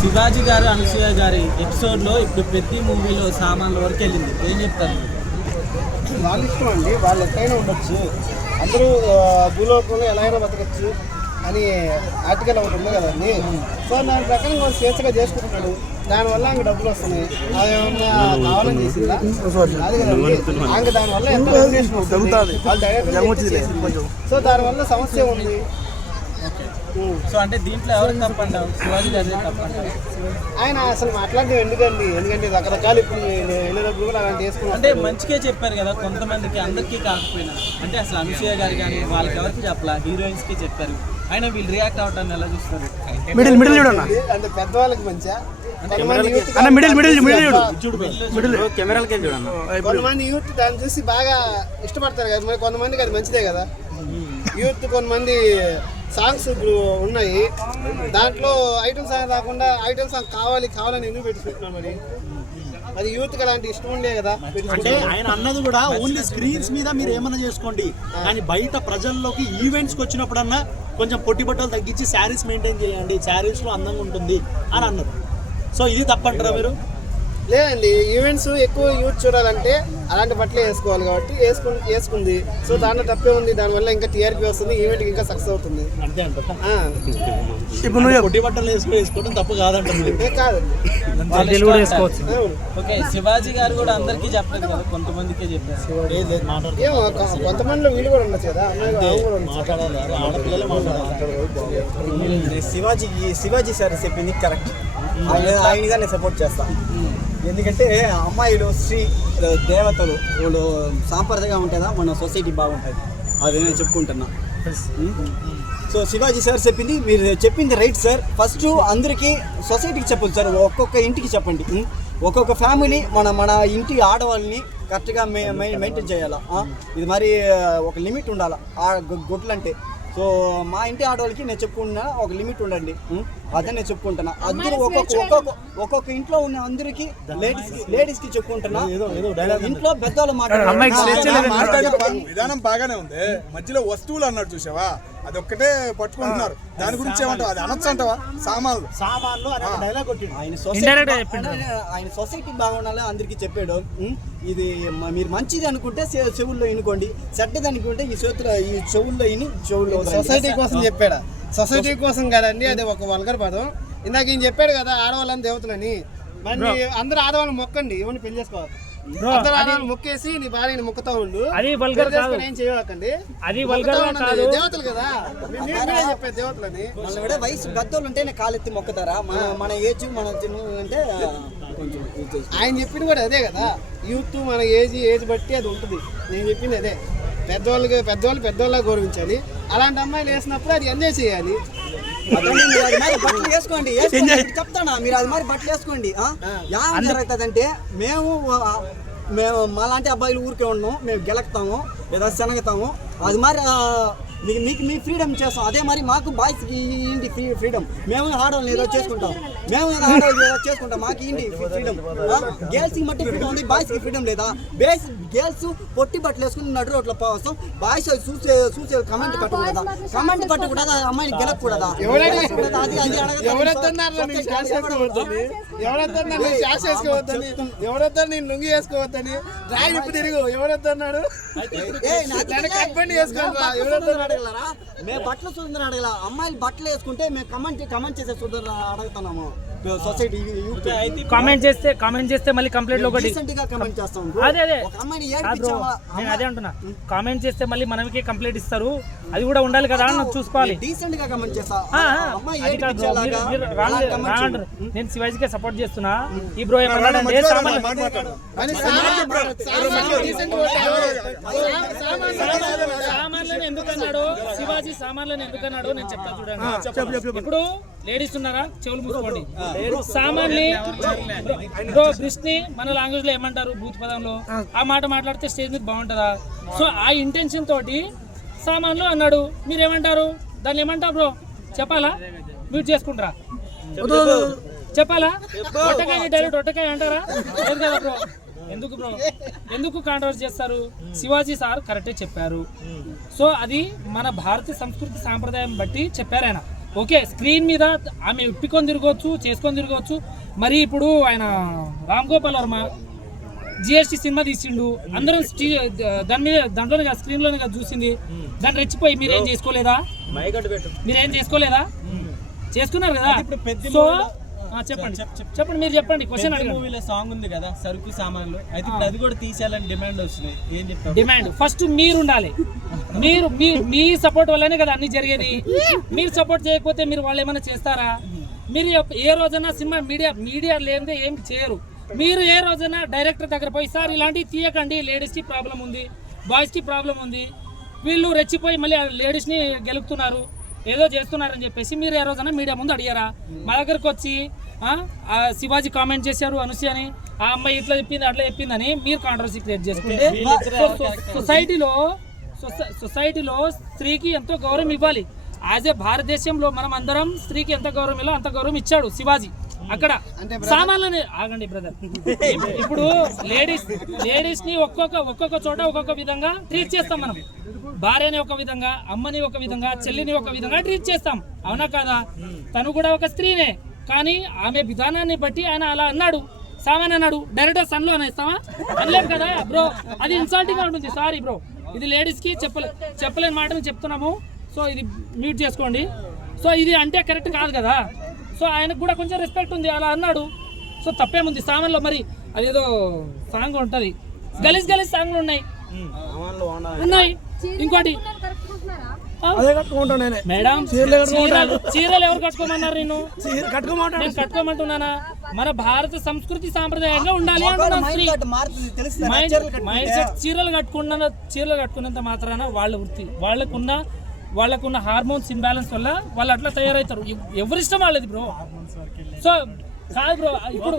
శివాజీ గారు అనసూయ గారి ఎపిసోడ్లో ఇప్పుడు ప్రతి మూవీలో సామాన్ల వరకు వెళ్ళింది. ఏం చెప్తారు? వాళ్ళ ఇష్టం అండి, వాళ్ళు ఎక్కడైనా ఉండొచ్చు, అందరూ భూలోకంలో ఎలా అయినా బతకచ్చు అని ఆర్టికల్ ఒకటి ఉంది కదండి. సో దాని ప్రకారం వాళ్ళు స్వేచ్ఛగా చేసుకుంటున్నాడు, దానివల్ల ఆమె డబ్బులు వస్తున్నాయి. అది ఏమన్నా కావాలని చేసిందా? అది కదండి. ఆమె దానివల్ల ఎంత రెమ్యునరేషన్ వస్తుంది, వాళ్ళు డైరెక్ట్. సో దానివల్ల సమస్య ఉంది. సో అంటే దీంట్లో ఎవరు తప్పంటావు? శివాజీ గారి తప్పంటారు. ఆయన అసలు మాట్లాడడం ఎందుకంటే రకరకాలు ఇప్పుడు వెళ్ళినప్పుడు కూడా అలాంటి వేసుకున్నాం. అంటే మంచిగా చెప్పారు కదా కొంతమందికి, అందరికీ కాకపోయినా. అంటే అసలు అనసూయ గారు కానీ వాళ్ళకి ఎవరికి చెప్పాలా, హీరోయిన్స్కి చెప్పారు. అయినా వీళ్ళు రియాక్ట్ అవటాన్ని ఎలా చూస్తారు? అంటే పెద్దవాళ్ళకి మంచిగా, కొంతమంది యూత్ దాన్ని చూసి బాగా ఇష్టపడతారు కదా, మరి కొంతమందికి అది మంచిదే కదా. యూత్ కొంతమంది సాంగ్స్ ఇప్పుడు ఉన్నాయి, దాంట్లో ఐటమ్ సాంగ్ రాకుండా ఐటమ్ సాంగ్ కావాలని ఎందుకు పెట్టుకుంటున్నాం? మరి అది యూత్ కి అలాంటి ఇష్టం ఉండే కదా. అంటే ఆయన అన్నది కూడా ఓన్లీ స్క్రీన్స్ మీద మీరు ఏమన్నా చేసుకోండి, కానీ బయట ప్రజల్లోకి ఈవెంట్స్కి వచ్చినప్పుడన్నా కొంచెం పొట్టి బట్టలు తగ్గించి శారీస్ మెయింటైన్ చేయండి, శారీస్లో అందంగా ఉంటుంది అని అన్నారు. సో ఇది తప్పంటారా మీరు? లేదండి, ఈవెంట్స్ ఎక్కువ యూత్ చూడాలంటే అలాంటి బట్టలే వేసుకోవాలి కాబట్టి వేసుకుంది. సో దాంట్లో తప్పే ఉంది, దానివల్ల ఇంకా టీఆర్పీ వస్తుంది, ఈవెంట్ ఇంకా సక్సెస్ అవుతుంది. అంతే అంటారా? ఇప్పుడు నువ్వు పొట్టి బట్టలు వేసుకోవడం తప్పు కాదంటారు? కాదు, ఓకే. శివాజీ గారు కూడా అందరికీ చెప్పలేదు కదా, కొంతమందికే చెప్పారు. ఏమో కొంతమందిలో వీళ్ళు కూడా ఉండొచ్చు కదా, శివాజీ సార్ చెప్పింది కరెక్ట్. ఆయనగా నేను సపోర్ట్ చేస్తాను. ఎందుకంటే అమ్మాయిలు స్త్రీ దేవతలు వాళ్ళు సాంప్రదాయంగా ఉంటుందా, మన సొసైటీ బాగుంటుంది, అది నేను చెప్పుకుంటున్నా. సో శివాజీ సార్ చెప్పింది, మీరు చెప్పింది రైట్ సార్. ఫస్ట్ అందరికీ సొసైటీకి చెప్పండి సార్, ఒక్కొక్క ఇంటికి చెప్పండి. ఒక్కొక్క ఫ్యామిలీ మన ఇంటి ఆడవాళ్ళని కరెక్ట్గా మెయింటైన్ చేయాలా. ఇది మరి ఒక లిమిట్ ఉండాలా గుడ్లంటే. సో మా ఇంటి ఆడవాళ్ళకి నేను చెప్పుకున్నా ఒక లిమిట్ ఉండండి, అదే నేను చెప్పుకుంటున్నా. అందరూ ఒక్కొక్క ఇంట్లో ఉన్న అందరికి లేడీస్ కి చెప్పుకుంటున్నా. ఇంట్లో పెద్దవాళ్ళు విధానం బాగానే ఉంది, మధ్యలో వస్తువులు అన్నాడు చూసావా, అది ఒక్కటే పట్టుకుంటున్నారు. దాని గురించి ఏమంటావు? అది అనొచ్చు అంటావా? సామాన్లు ఆయన సొసైటీ బాగుండాలని అందరికి చెప్పాడు. ఇది మీరు మంచిది అనుకుంటే చెవుల్లో వినుకోండి, చెడ్డది అనుకుంటే ఈ చెవుల్లో విని చెవుల్లో. సొసైటీ కోసం చెప్పాడా? సొసైటీ కోసం కదండి, అది ఒక వల్గర్ పదం. ఇందాక ఈయన చెప్పాడు కదా ఆడవాళ్ళని దేవతలని, మరి అందరు ఆడవాళ్ళని మొక్కండి, ఎవరిని పెళ్లి చేసుకోవాలి. అందరు ఆడవాళ్ళు మొక్కేసి నీ భార్యని మొక్కుతా ఉండు, అది వల్గర్ కాదు, ఏం చేయకండి. అది వల్గర్ కాదు, దేవతలు కదా చెప్పే దేవతలని. మళ్ళీ కూడా వయసు పెద్దోళ్ళు ఉంటేనే కాలెత్తి మొక్కుతారా? మన ఏజ్ మన అంటే ఆయన చెప్పింది కూడా అదే కదా, యూత్ మన ఏజ్ బట్టి అది ఉంటుంది. నేను చెప్పింది అదే, పెద్దవాళ్ళగా గౌరవించాలి. అలాంటి అమ్మాయిలు వేసినప్పుడు అది ఎంజాయ్ చేయాలి. బట్టలు వేసుకోండి, చెప్తానా మీరు అది మరి బట్టలు వేసుకోండి. జరుగుతుందంటే మేము మాలాంటి అబ్బాయిలు ఊరికే ఉన్నాం, మేము గెలుకుతాము లేదా శనగతాము, అది మరి మీకు మీ ఫ్రీడమ్ చేస్తాం. అదే మరి మాకు బాయ్స్కి ఇంటి ఫ్రీడమ్, మేము ఆడవాళ్ళు ఏదో చేసుకుంటాం, మాకు ఇంటి ఫ్రీడమ్. గర్ల్స్కి మట్టి ఫ్రీడమ్ ఉంది, బాయ్స్కి ఫ్రీడమ్ లేదా? గర్ల్స్ పొట్టి బట్టలు వేసుకుని నడు రోడ్ల కోసం, బాయ్స్ చూసే కమెంట్ పట్టకూడదా? అమ్మాయిని గెలకూడదా? ఎవరొద్దా నేను లుంగి వేసుకోవద్దని రాయి నిప్పు తిరుగు, ఎవరొద్దన్నాడు? మేము బట్టలు చూద్దాం అడగల, అమ్మాయిలు బట్టలు వేసుకుంటే మేము కమెంట్ చేసే చూద్దాం అడుగుతున్నాము. సొసైటీ కామెంట్ చేస్తే మళ్ళీ కంప్లైంట్ లో ఒకటి కమెంట్ చేస్తాం. అదే నేను అదే అంటున్నా, కామెంట్ చేస్తే మళ్ళీ మనకి కంప్లైంట్ ఇస్తారు, అది కూడా ఉండాలి కదా అని చూసుకోవాలి. డీసెంట్ గా కమెంట్ చేస్తా. నేను శివాజీకి సపోర్ట్ చేస్తున్నా. ఈ బ్రో ఏమన్నాడంటే సామాన్లను ఎందుకన్నాడు శివాజీ, సామాన్లను ఎందుకన్నాడు నేను చెప్తా చూడండి. ఇప్పుడు లేడీస్ ఉన్నారా, చెవులు మూసుకోండి. సామాన్ని బ్రో దృష్టి మన లాంగ్వేజ్ లో ఏమంటారు, భూత్ పదంలో ఆ మాట మాట్లాడితే స్టేజ్ మీద బాగుంటుందా? సో ఆ ఇంటెన్షన్ తోటి సామాన్లు అన్నాడు. మీరేమంటారు దాన్ని? ఏమంటారు బ్రో? చెప్పాలా? మ్యూట్ చేసుకుంటారా? చెప్పాలా? ఒట్టకాయ డైరెక్ట్ ఒట్టకాయ అంటారా? లేదు కదా బ్రో. ఎందుకు కాంట్రవర్సీ చేస్తారు? శివాజీ సార్ కరెక్టే చెప్పారు. సో అది మన భారతీయ సంస్కృతి సాంప్రదాయం బట్టి చెప్పారు ఆయన. ఓకే స్క్రీన్ మీద ఆమె ఇప్పుకొని తిరగవచ్చు, చేసుకొని తిరగవచ్చు. మరి ఇప్పుడు ఆయన రామ్ గోపాల్ వర్మ జిఎస్టీ సినిమా తీసిండు, అందరం దాని మీద దాంట్లోనే స్క్రీన్లోనే చూసింది. దాన్ని రెచ్చిపోయి మీరేం చేసుకోలేదా? మీరేం చేసుకోలేదా? చేసుకున్నారు కదా. సో చెప్పండి మీరు చెప్పండి. క్వశ్చన్ మూవీలో సాంగ్ ఉంది కదా సరుకు సామాన్లు, అయితే ఇప్పుడు అది కూడా తీసేయాలని డిమాండ్ వస్తుంది. ఏం చెప్తారు? డిమాండ్ ఫస్ట్ మీరు ఉండాలి. మీరు మీ సపోర్ట్ వల్లనే కదా అన్ని జరిగేది. మీరు సపోర్ట్ చేయకపోతే మీరు వాళ్ళు ఏమైనా చేస్తారా? మీరు ఏ రోజైనా సినిమా మీడియా లేనిదే ఏం చేయరు. మీరు ఏ రోజైనా డైరెక్టర్ దగ్గర పోయి సార్ ఇలాంటివి తీయకండి, లేడీస్కి ప్రాబ్లం ఉంది, బాయ్స్కి ప్రాబ్లం ఉంది, వీళ్ళు రెచ్చిపోయి మళ్ళీ లేడీస్ని గెలుపుతున్నారు, ఏదో చేస్తున్నారని చెప్పేసి మీరు ఏ రోజైనా మీడియా ముందు అడిగారా? మా దగ్గరకు వచ్చి శివాజీ కామెంట్ చేశారు అనుష్యని, ఆ అమ్మాయి ఇట్లా చెప్పింది అట్లా చెప్పిందని మీరు కాంట్రవర్సీ క్రియేట్ చేసుకుంటే సొసైటీలో స్త్రీకి ఎంతో గౌరవం ఇవ్వాలి. యాజ్ ఏ భారతదేశంలో మనం అందరం స్త్రీకి ఎంత గౌరవం ఇవ్వాలో అంత గౌరవం ఇచ్చాడు శివాజీ. అక్కడ సామాన్లని ఆగండి బ్రదర్. ఇప్పుడు లేడీస్ ని ఒక్కొక్క చోట ఒక్కొక్క విధంగా ట్రీట్ చేస్తాం మనం. భార్యని ఒక విధంగా, అమ్మని ఒక విధంగా, చెల్లిని ఒక విధంగా ట్రీట్ చేస్తాం. అవునా కాదా? తను కూడా ఒక స్త్రీనే, కానీ ఆమె విధానాన్ని బట్టి ఆయన అలా అన్నాడు. సామాన్ అన్నాడు, డైరెక్టర్ సన్లో అనేస్తావా? అనలేము కదా బ్రో, అది ఇన్సల్టింగ్ గా ఉంటుంది. సారీ బ్రో, ఇది లేడీస్ కి చెప్పలేని మాటను చెప్తున్నాము. సో ఇది మ్యూట్ చేసుకోండి. సో ఇది అంటే కరెక్ట్ కాదు కదా. సో ఆయనకు కూడా కొంచెం రెస్పెక్ట్ ఉంది, అలా అన్నాడు. సో తప్పేముంది? సామాన్లో మరి అదేదో సాంగ్ ఉంటుంది, గలీజ్ సాంగ్లు ఉన్నాయి. ఇంకోటి మేడం, చీరలు ఎవరు కట్టుకోమన్నారు? నేను కట్టుకోమంటున్నానా? మన భారత సంస్కృతి సాంప్రదాయంగా ఉండాలి అంటున్నాను. మైండ్ సెట్ చీరలు కట్టుకున్నంత మాత్రాన వాళ్ళ వృత్తి, వాళ్ళకున్న హార్మోన్స్ ఇంబ్యాలెన్స్ వల్ల వాళ్ళు అట్లా తయారవుతారు. ఎవరిష్టం వాళ్ళది బ్రో. సో కాదు బ్రో, ఇప్పుడు